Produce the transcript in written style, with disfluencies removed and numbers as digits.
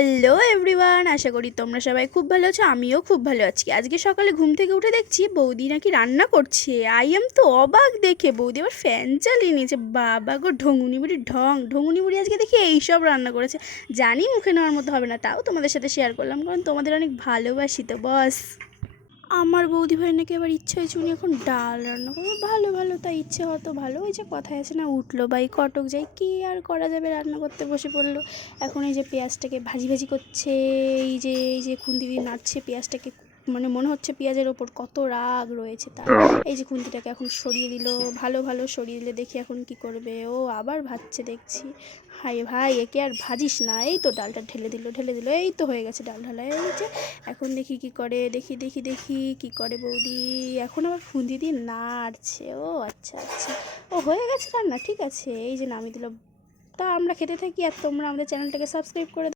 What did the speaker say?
Hello everyone, আশা করি তোমরা সবাই খুব ভালো আছো। আমিও খুব ভালো আছি। আজকে সকালে ঘুম থেকে উঠে দেখছি বৌদি নাকি রান্না করছে। আই এম তো অবাক দেখে। বৌদি আবার ফ্যান চালিয়ে নিয়েছে। বাবা গো, ঢঙুনি বুড়ি ঢঙুনি বুড়ি আজকে দেখি এইসব রান্না করেছে। জানি মুখে নেওয়ার মতো হবে না, তাও তোমাদের সাথে শেয়ার করলাম, কারণ তোমাদের অনেক ভালোবাসি তো বস। আমার বৌদি ভাই নাকি আবার ইচ্ছে হয়েছে উনি এখন ডাল রান্না করবে। ভালো ভালো, তাই ইচ্ছে হতো ভালো। ওই যে কথায় আছে না, উঠলো বাই কটক যাই, কি আর করা যাবে, রান্না করতে বসে পড়লো। এখন এই যে পেঁয়াজটাকে ভাজি ভাজি করছে, এই যে খুন্তি দিয়ে নাড়ছে পেঁয়াজটাকে, মানে মনে হচ্ছে পেঁয়াজের ওপর কত রাগ রয়েছে তার। এই যে খুন্তিটাকে এখন সরিয়ে দিল, ভালো ভালো সরিয়ে দিলে, দেখি এখন কি করবে। ও আবার ভাজছে দেখছি। হাই ভাই, একে আর ভাজিস না। এই তো ডালটা ঢেলে দিল, এই তো হয়ে গেছে ডাল ঢালা। এই যে এখন দেখি কি করে, দেখি কি করে বৌদি। এখন আবার খুন্তি দিয়ে নাড়ছে। ও আচ্ছা আচ্ছা, ও হয়ে গেছে রান্না, ঠিক আছে। এই যে নামিয়ে দিল। তা আমরা খেতে থাকি, আর তোমরা আমাদের চ্যানেলটাকে সাবস্ক্রাইব করে